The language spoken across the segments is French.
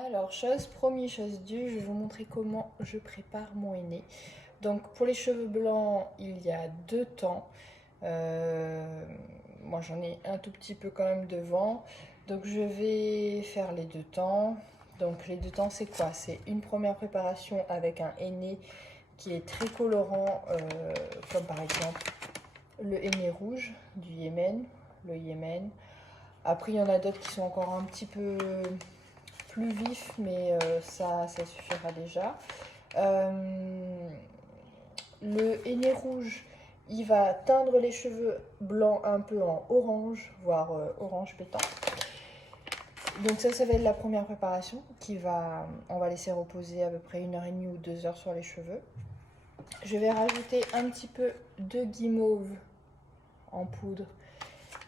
Alors, chose promis, chose due, je vais vous montrer comment je prépare mon henné. Donc, pour les cheveux blancs, il y a 2 temps. Moi, j'en ai un tout petit peu quand même devant. Donc, je vais faire les 2 temps. Donc, les 2 temps, c'est quoi? C'est une première préparation avec un henné qui est très colorant, comme par exemple le henné rouge du Yémen, le Yémen. Après, il y en a d'autres qui sont encore un petit peu plus vif, mais ça suffira déjà. Le henné rouge, il va teindre les cheveux blancs un peu en orange, voire orange pétant. Donc ça va être la première préparation on va laisser reposer à peu près 1h30 ou 2 heures sur les cheveux. Je vais rajouter un petit peu de guimauve en poudre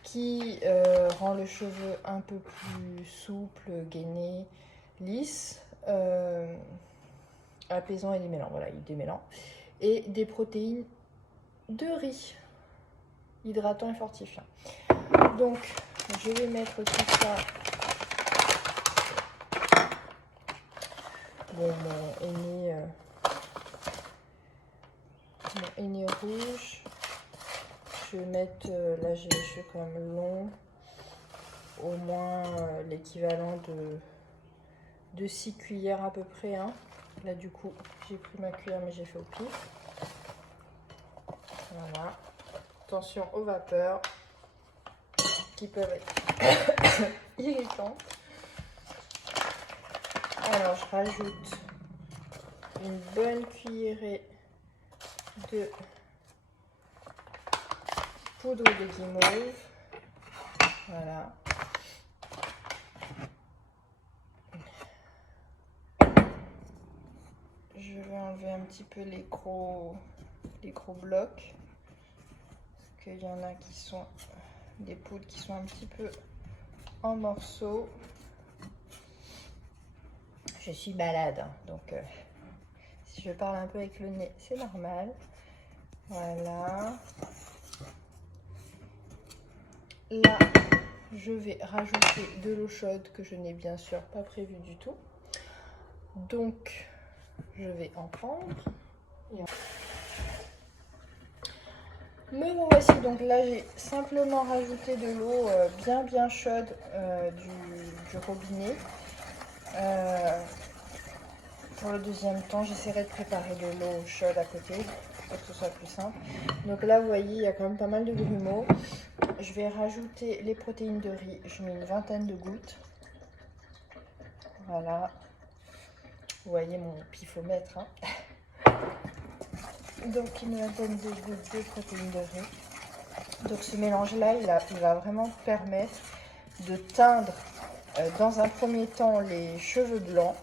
qui rend le cheveu un peu plus souple, gainé, lisse, apaisant et démêlant. Voilà, démêlant. Et des protéines de riz, hydratant et fortifiant. Donc, je vais mettre tout ça. Bon, mon henné rouge. Je vais mettre, là j'ai les cheveux quand même longs, au moins l'équivalent de 6 cuillères à peu près. Hein. Là du coup, j'ai pris ma cuillère mais j'ai fait au pif. Voilà. Attention aux vapeurs qui peuvent être irritantes. Alors je rajoute une bonne cuillerée de poudre de guimauve. Voilà. Je vais enlever un petit peu les gros blocs. Parce qu'il y en a qui sont des poudres qui sont un petit peu en morceaux. Je suis malade, hein, donc si je parle un peu avec le nez, c'est normal. Voilà. Là, je vais rajouter de l'eau chaude que je n'ai bien sûr pas prévu du tout. Donc, je vais en prendre. Me voici, donc là j'ai simplement rajouté de l'eau bien chaude du robinet. Pour le deuxième temps, j'essaierai de préparer de l'eau chaude à côté pour que ce soit plus simple. Donc là, vous voyez, il y a quand même pas mal de grumeaux. Je vais rajouter les protéines de riz. Je mets une vingtaine de gouttes. Voilà. Vous voyez mon pifomètre. Hein. Donc une vingtaine de gouttes de protéines de riz. Donc ce mélange-là, il va vraiment permettre de teindre dans un premier temps les cheveux blancs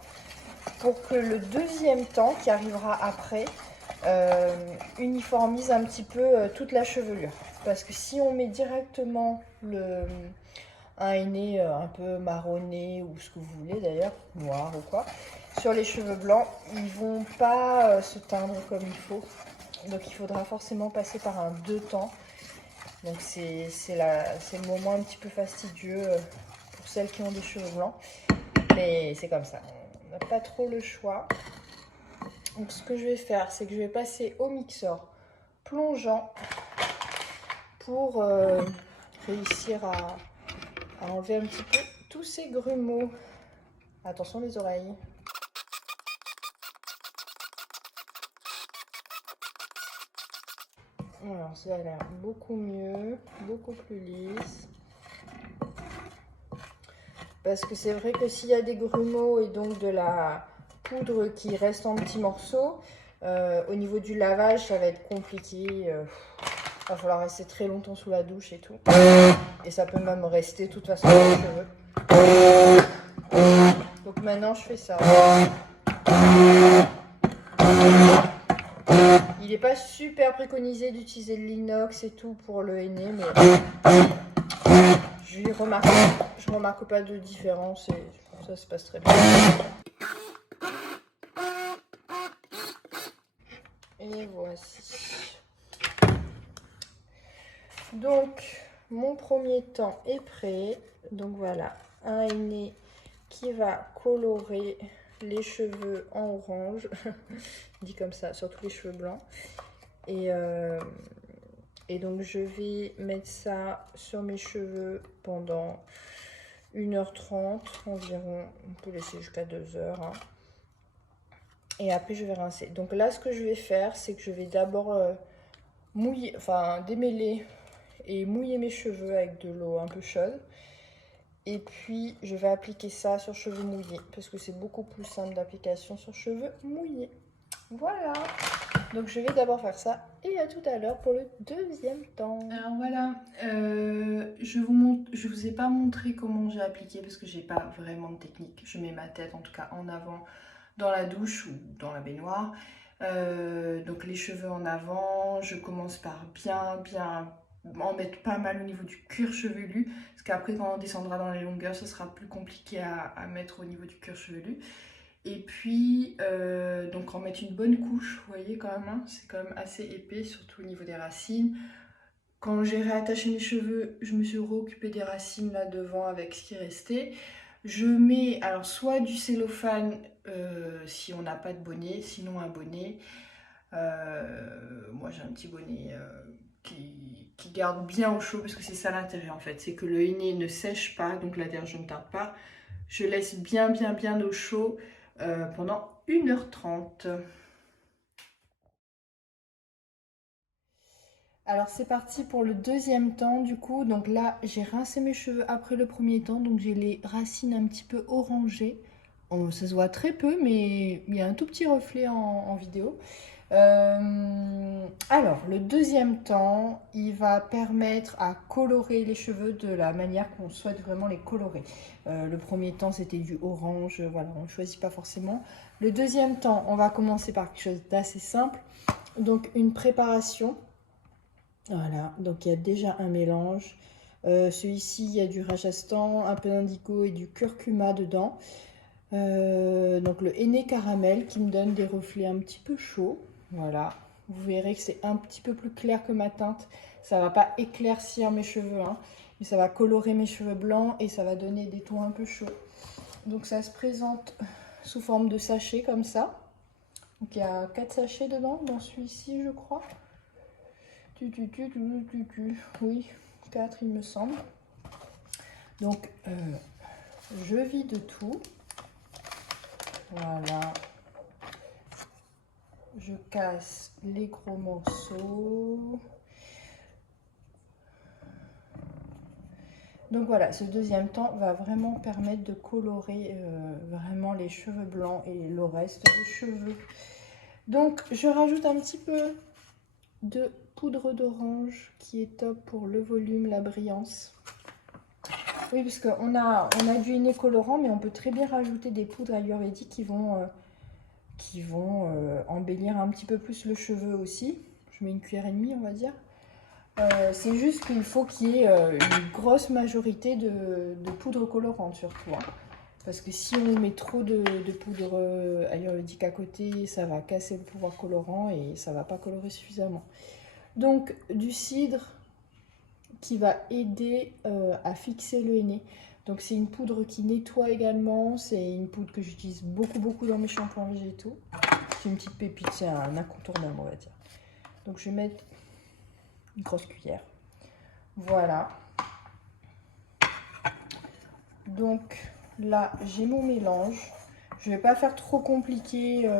pour que le deuxième temps qui arrivera après uniformise un petit peu toute la chevelure. Parce que si on met directement un henné un peu marronné ou ce que vous voulez d'ailleurs, noir ou quoi, sur les cheveux blancs, ils vont pas se teindre comme il faut. Donc il faudra forcément passer par un 2 temps. Donc c'est le moment un petit peu fastidieux pour celles qui ont des cheveux blancs. Mais c'est comme ça, on n'a pas trop le choix. Donc ce que je vais faire, c'est que je vais passer au mixeur plongeant pour réussir à enlever un petit peu tous ces grumeaux. Attention les oreilles. Alors ça a l'air beaucoup mieux, beaucoup plus lisse. Parce que c'est vrai que s'il y a des grumeaux et donc de la poudre qui reste en petits morceaux, au niveau du lavage, ça va être compliqué. Il va falloir rester très longtemps sous la douche et tout. Et ça peut même rester de toute façon dans les cheveux. Donc maintenant, je fais ça. Il n'est pas super préconisé d'utiliser de l'inox et tout pour le henné, mais je remarque pas de différence et ça se passe très bien. Et voici. Donc, mon premier temps est prêt. Donc voilà, un henné qui va colorer les cheveux en orange, dit comme ça, surtout les cheveux blancs. Et donc je vais mettre ça sur mes cheveux pendant 1h30 environ. On peut laisser jusqu'à 2h. Hein. Et après je vais rincer. Donc là ce que je vais faire, c'est que je vais d'abord mouiller, enfin démêler et mouiller mes cheveux avec de l'eau un peu chaude. Et puis je vais appliquer ça sur cheveux mouillés parce que c'est beaucoup plus simple d'application sur cheveux mouillés. Voilà. Donc je vais d'abord faire ça et à tout à l'heure pour le deuxième temps. Alors voilà, je vous ai pas montré comment j'ai appliqué parce que j'ai pas vraiment de technique. Je mets ma tête en tout cas en avant dans la douche ou dans la baignoire. Donc les cheveux en avant, je commence par bien en mettre pas mal au niveau du cuir chevelu parce qu'après quand on descendra dans les longueurs, ce sera plus compliqué à mettre au niveau du cuir chevelu. Et puis, donc en mettre une bonne couche, vous voyez quand même, hein, c'est quand même assez épais, surtout au niveau des racines. Quand j'ai réattaché mes cheveux, je me suis réoccupée des racines là devant avec ce qui restait. Je mets alors soit du cellophane si on n'a pas de bonnet, sinon un bonnet. Moi j'ai un petit bonnet qui garde bien au chaud parce que c'est ça l'intérêt en fait, c'est que le henné ne sèche pas, donc la verge ne tarde pas. Je laisse bien au chaud pendant 1h30. Alors c'est parti pour le deuxième temps du coup. Donc là j'ai rincé mes cheveux après le premier temps. Donc j'ai les racines un petit peu orangées. Oh, ça se voit très peu mais il y a un tout petit reflet en vidéo. Alors le deuxième temps il va permettre à colorer les cheveux de la manière qu'on souhaite vraiment les colorer. Le premier temps c'était du orange, voilà, on ne choisit pas forcément. Le deuxième temps on va commencer par quelque chose d'assez simple, donc une préparation. Voilà, donc il y a déjà un mélange. Celui-ci, il y a du rajasthan, un peu d'indigo et du curcuma dedans. Donc le henné caramel qui me donne des reflets un petit peu chauds. Voilà, vous verrez que c'est un petit peu plus clair que ma teinte. Ça va pas éclaircir mes cheveux, hein, mais ça va colorer mes cheveux blancs et ça va donner des tons un peu chauds. Donc ça se présente sous forme de sachet comme ça. Donc il y a 4 sachets dedans, dans celui-ci je crois. Oui, 4 il me semble. Donc je vide tout. Voilà. Je casse les gros morceaux. Donc voilà, ce deuxième temps va vraiment permettre de colorer vraiment les cheveux blancs et le reste des cheveux. Donc je rajoute un petit peu de poudre d'orange qui est top pour le volume, la brillance. Oui, parce qu'on a du henné colorant, mais on peut très bien rajouter des poudres ayurvédiques qui vont embellir un petit peu plus le cheveu aussi. Je mets une cuillère et demie, on va dire. C'est juste qu'il faut qu'il y ait une grosse majorité de poudre colorante surtout. Hein. Parce que si on met trop de poudre ayurvédique à côté, ça va casser le pouvoir colorant et ça va pas colorer suffisamment. Donc du cidre qui va aider à fixer le henné. Donc c'est une poudre qui nettoie également, c'est une poudre que j'utilise beaucoup dans mes shampoings végétaux. C'est une petite pépite, c'est un incontournable on va dire. Donc je vais mettre une grosse cuillère. Voilà. Donc là j'ai mon mélange. Je ne vais pas faire trop compliqué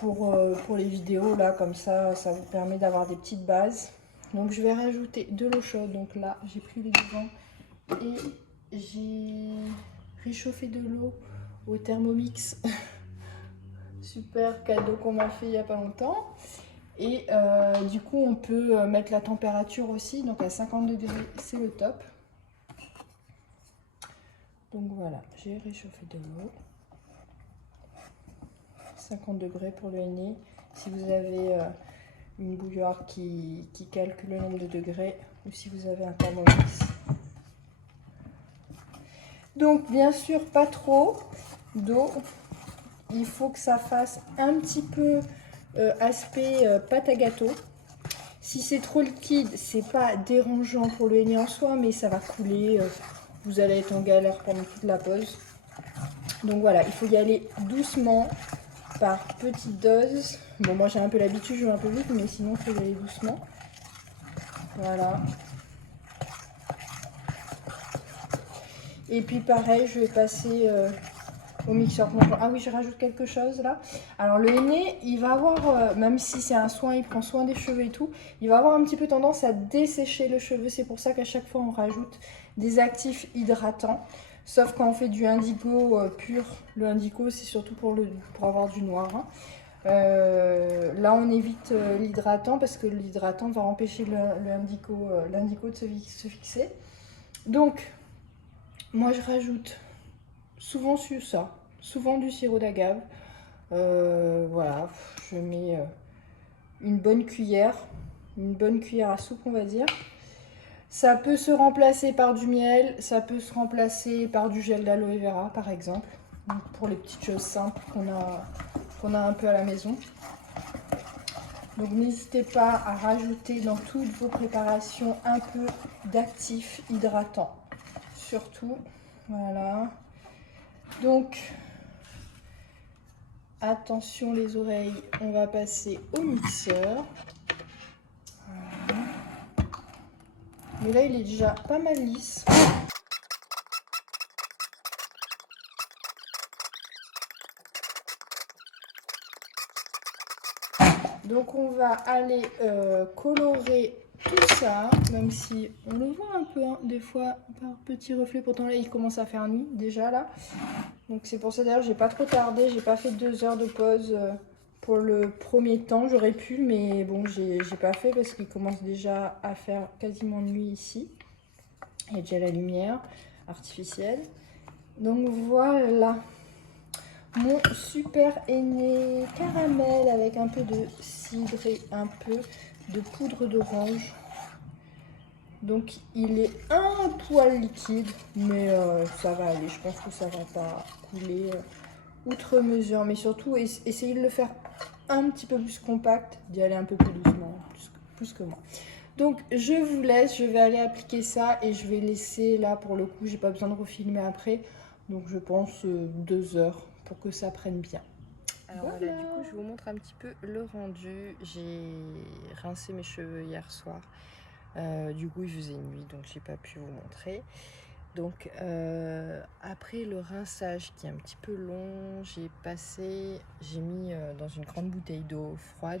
pour les vidéos là, comme ça vous permet d'avoir des petites bases. Donc je vais rajouter de l'eau chaude. Donc là j'ai pris les devants et j'ai réchauffé de l'eau au Thermomix. Super cadeau qu'on m'a fait il n'y a pas longtemps. Et du coup on peut mettre la température aussi, donc à 50 degrés c'est le top. Donc voilà, j'ai réchauffé de l'eau. 50 degrés pour le henné. Si vous avez une bouilloire qui calcule le nombre de degrés, ou si vous avez un Thermomix. Donc bien sûr pas trop d'eau. Il faut que ça fasse un petit peu aspect pâte à gâteau. Si c'est trop liquide, c'est pas dérangeant pour le henné en soi, mais ça va couler. vous allez être en galère pendant toute la pause. Donc voilà, il faut y aller doucement, par petites doses. Bon, moi j'ai un peu l'habitude, je vais un peu vite, mais sinon il faut y aller doucement. Voilà. Et puis pareil, je vais passer au mixeur. Ah oui, je rajoute quelque chose là. Alors le henné, il va avoir, même si c'est un soin, il prend soin des cheveux et tout, il va avoir un petit peu tendance à dessécher le cheveu. C'est pour ça qu'à chaque fois on rajoute des actifs hydratants. Sauf quand on fait du indigo pur. Le indigo, c'est surtout pour avoir du noir. Hein. Là, on évite l'hydratant parce que l'hydratant va empêcher l'indigo de se fixer. Donc, moi, je rajoute souvent ça, souvent du sirop d'agave. Voilà, je mets une bonne cuillère à soupe, on va dire. Ça peut se remplacer par du miel, ça peut se remplacer par du gel d'aloe vera, par exemple, pour les petites choses simples qu'on a un peu à la maison. Donc n'hésitez pas à rajouter dans toutes vos préparations un peu d'actifs hydratants. Surtout, voilà. Donc, attention les oreilles, on va passer au mixeur. Voilà. Mais là, il est déjà pas mal lisse. Donc on va aller colorer tout ça, même si on le voit un peu, hein, des fois par petits reflets. Pourtant là il commence à faire nuit déjà là. Donc c'est pour ça d'ailleurs j'ai pas trop tardé, j'ai pas fait 2 heures de pause pour le premier temps. J'aurais pu mais bon j'ai pas fait parce qu'il commence déjà à faire quasiment nuit ici. Il y a déjà la lumière artificielle. Donc voilà. Mon super henné caramel avec un peu de cidre et un peu de poudre d'orange. Donc il est un poil liquide, mais ça va aller. Je pense que ça va pas couler outre mesure. Mais surtout, essayez de le faire un petit peu plus compact, d'y aller un peu plus doucement, plus que moi. Donc je vous laisse, je vais aller appliquer ça et je vais laisser là pour le coup, j'ai pas besoin de refilmer après. Donc je pense 2 heures pour que ça prenne bien. Alors voilà, du coup je vous montre un petit peu le rendu. J'ai rincé mes cheveux hier soir. Du coup il faisait nuit donc j'ai pas pu vous montrer. Donc après le rinçage qui est un petit peu long, j'ai mis dans une grande bouteille d'eau froide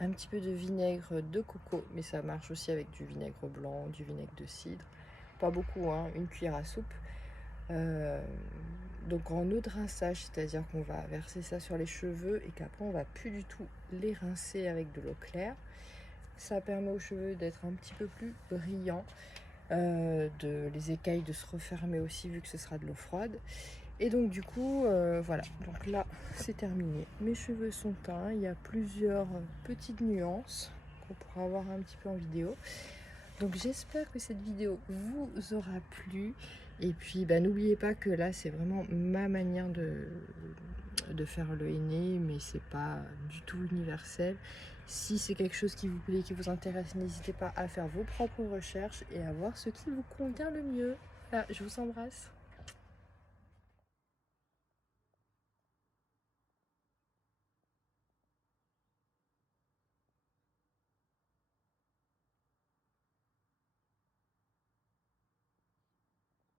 un petit peu de vinaigre de coco, mais ça marche aussi avec du vinaigre blanc, du vinaigre de cidre. Pas beaucoup, hein, une cuillère à soupe. Donc en eau de rinçage, c'est-à-dire qu'on va verser ça sur les cheveux et qu'après on va plus du tout les rincer avec de l'eau claire. Ça permet aux cheveux d'être un petit peu plus brillants, les écailles de se refermer aussi vu que ce sera de l'eau froide. Et donc du coup, voilà, donc là c'est terminé. Mes cheveux sont teints, il y a plusieurs petites nuances qu'on pourra voir un petit peu en vidéo. Donc j'espère que cette vidéo vous aura plu. Et puis n'oubliez pas que là c'est vraiment ma manière de faire le henné, mais c'est pas du tout universel. Si c'est quelque chose qui vous plaît, qui vous intéresse, n'hésitez pas à faire vos propres recherches et à voir ce qui vous convient le mieux. Voilà, je vous embrasse.